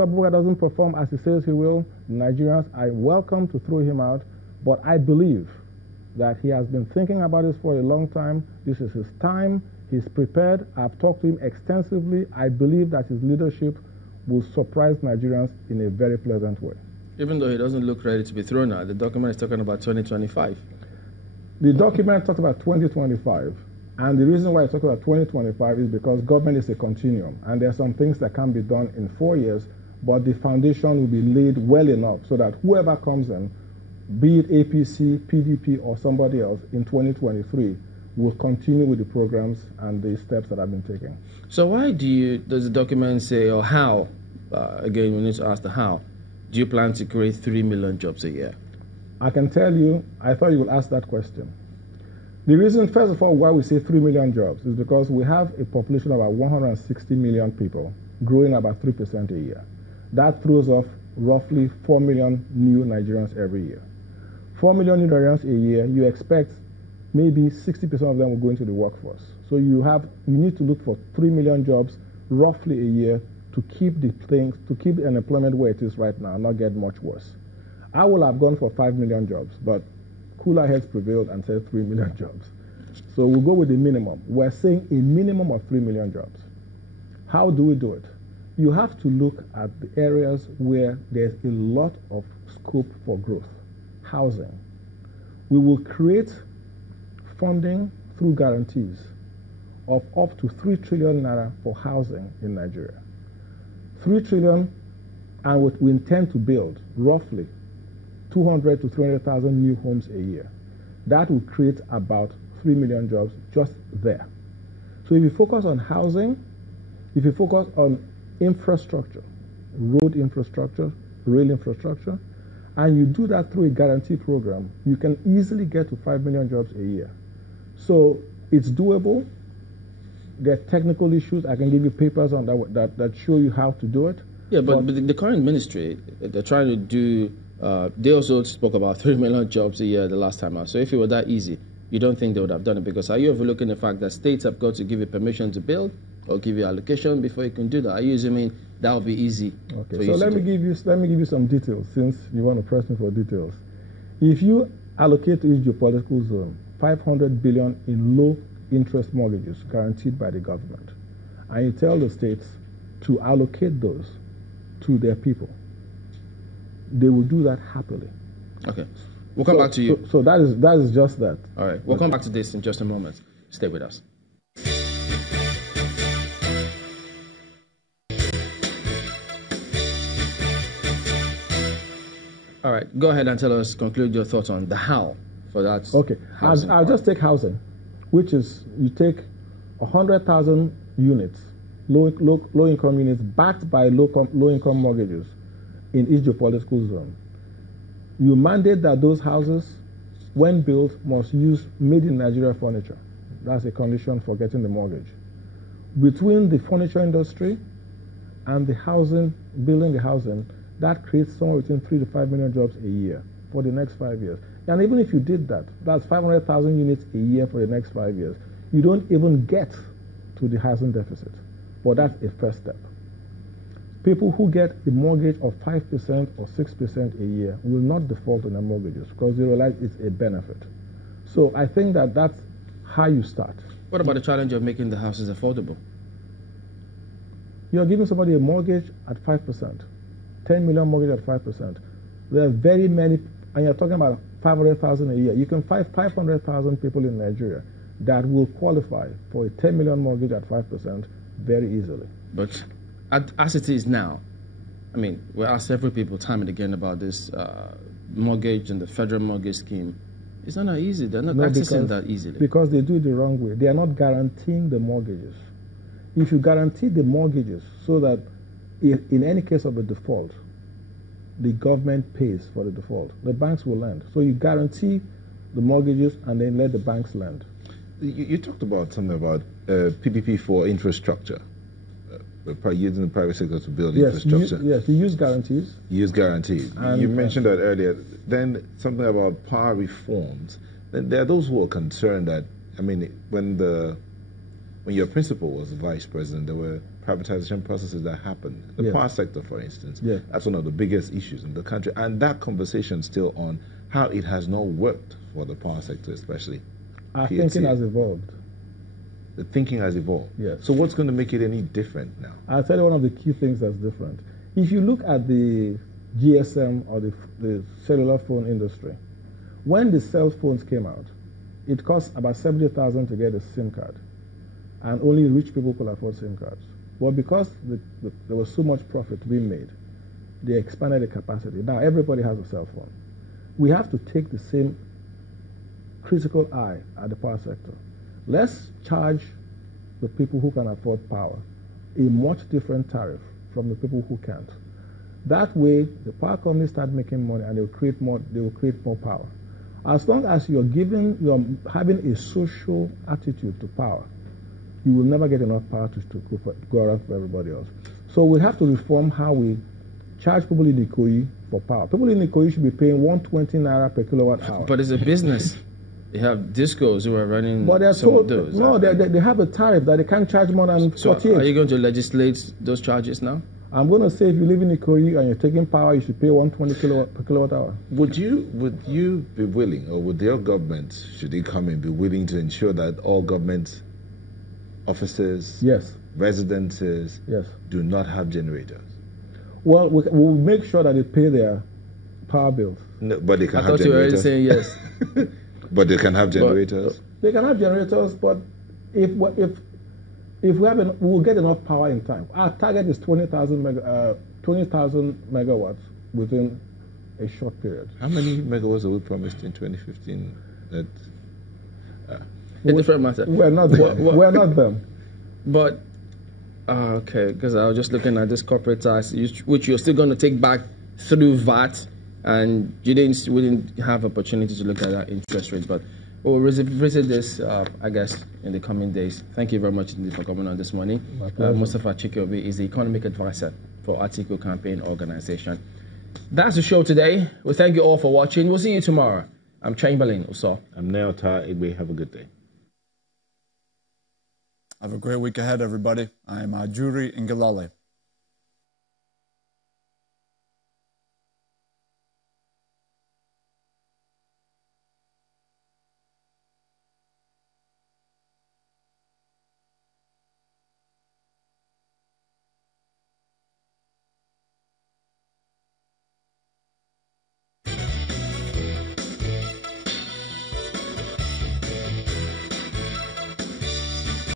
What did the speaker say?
Abubakar doesn't perform as he says he will, Nigerians are welcome to throw him out, but I believe that he has been thinking about this for a long time. This is his time. He's prepared. I've talked to him extensively. I believe that his leadership will surprise Nigerians in a very pleasant way. Even though he doesn't look ready to be thrown out, the document is talking about 2025. The document talks about 2025, and the reason why it's talking about 2025 is because government is a continuum, and there are some things that can be done in 4 years, but the foundation will be laid well enough so that whoever comes in, be it APC, PDP, or somebody else in 2023, will continue with the programs and the steps that have been taken. So why does the document say, or how, again, we need to ask the how, do you plan to create 3 million jobs a year? I can tell you, I thought you would ask that question. The reason, first of all, why we say 3 million jobs is because we have a population of about 160 million people growing about 3% a year. That throws off roughly 4 million new Nigerians every year. 4 million new Nigerians a year, you expect maybe 60% of them will go into the workforce. So you need to look for 3 million jobs roughly a year to keep the unemployment where it is right now, not get much worse. I will have gone for 5 million jobs, but cooler heads prevailed and said 3 million jobs. So we'll go with the minimum. We're saying a minimum of 3 million jobs. How do we do it? You have to look at the areas where there's a lot of scope for growth. Housing. We will create funding through guarantees of up to 3 trillion naira for housing in Nigeria. 3 trillion, and we intend to build roughly 200 to 300,000 new homes a year. That will create about 3 million jobs just there. So if you focus on housing, if you focus on infrastructure, road infrastructure, rail infrastructure, and you do that through a guarantee program, you can easily get to 5 million jobs a year. So it's doable. There are technical issues. I can give you papers on that show you how to do it. Yeah, but the current ministry, they're trying to do, they also spoke about 3 million jobs a year the last time out. So if it were that easy, you don't think they would have done it? Because are you overlooking the fact that states have got to give you permission to build or give you allocation before you can do that? Are you assuming that would be easy? Okay, so let me give you some details, since you want to press me for details. If you allocate to each geopolitical zone 500 billion in low interest mortgages guaranteed by the government, and you tell the states to allocate those to their people, they will do that happily. Okay, we'll come back to you. So that is just that. All right, we'll come back to this in just a moment. Stay with us. All right, go ahead and tell us, conclude your thoughts on the how for that. Okay, I'll just take housing, which is you take 100,000 units, low-income units backed by low-income mortgages in each geopolitical zone. You mandate that those houses, when built, must use made-in-Nigeria furniture. That's a condition for getting the mortgage. Between the furniture industry and the housing, building the housing, that creates somewhere between 3 to 5 million jobs a year for the next 5 years. And even if you did that, that's 500,000 units a year for the next 5 years. You don't even get to the housing deficit. But that's a first step. People who get a mortgage of 5% or 6% a year will not default on their mortgages because they realize it's a benefit. So I think that that's how you start. What about the challenge of making the houses affordable? You're giving somebody a mortgage at 5%. 10 million mortgage at 5%. There are very many, and you're talking about 500,000 a year. You can find 500,000 people in Nigeria that will qualify for a 10 million mortgage at 5% very easily. But as it is now, I mean, we ask several people time and again about this mortgage and the federal mortgage scheme. It's not easy. They're not accessing that easily. Because they do it the wrong way. They are not guaranteeing the mortgages. If you guarantee the mortgages so that in any case of a default, the government pays for the default, the banks will lend. So you guarantee the mortgages and then let the banks lend. You talked about something about PPP for infrastructure, using the private sector to build infrastructure. Yes, you use guarantees. Use guarantees. You mentioned that earlier. Then something about power reforms. Then there are those who are concerned that, I mean, when your principal was the vice president, there were privatization processes that happen. The Yes. power sector, for instance, Yes. that's one of the biggest issues in the country. And that conversation still on how it has not worked for the power sector, especially. Our P&C. thinking has evolved. The thinking has evolved. Yes. So what's going to make it any different now? I'll tell you one of the key things that's different. If you look at the GSM or the cellular phone industry, when the cell phones came out, it cost about 70,000 to get a SIM card, and only rich people could afford SIM cards. Well, because there was so much profit being made, they expanded the capacity. Now everybody has a cell phone. We have to take the same critical eye at the power sector. Let's charge the people who can afford power a much different tariff from the people who can't. That way, the power companies start making money, and they will create more power. As long as you're having a social attitude to power, you will never get enough power to go around for everybody else. So we have to reform how we charge people in Ikoyi for power. People in Ikoyi should be paying 120 naira per kilowatt hour. But it's a business. You have discos who are running But they're some told, of those. no, they have a tariff that they can't charge more than 48. So are you going to legislate those charges now? I'm going to say if you live in Ikoyi and you're taking power, you should pay 120 per kilowatt hour. Would you be willing, or would your government, should it come in, be willing to ensure that all government offices, Yes, residences, yes. do not have generators? Well, we'll make sure that they pay their power bills. No, but they can I have thought you were already generators. saying yes. But they can have generators. They can have generators, but if we'll get enough power in time. Our target is 20,000 megawatts within a short period. How many megawatts are we promised in 2015? That A different matter. We're not them. We're not them. But okay, because I was just looking at this corporate tax, which you're still going to take back through VAT, and we didn't have opportunity to look at that interest rates. But we'll revisit this, I guess, in the coming days. Thank you very much indeed for coming on this morning. Mustafa Chikobi is the economic advisor for Atiku Campaign Organization. That's the show today. We thank you all for watching. We'll see you tomorrow. I'm Chamberlain Uso. I'm Neota Aide. Have a good day. Have a great week ahead, everybody. I'm Juri Ngalale.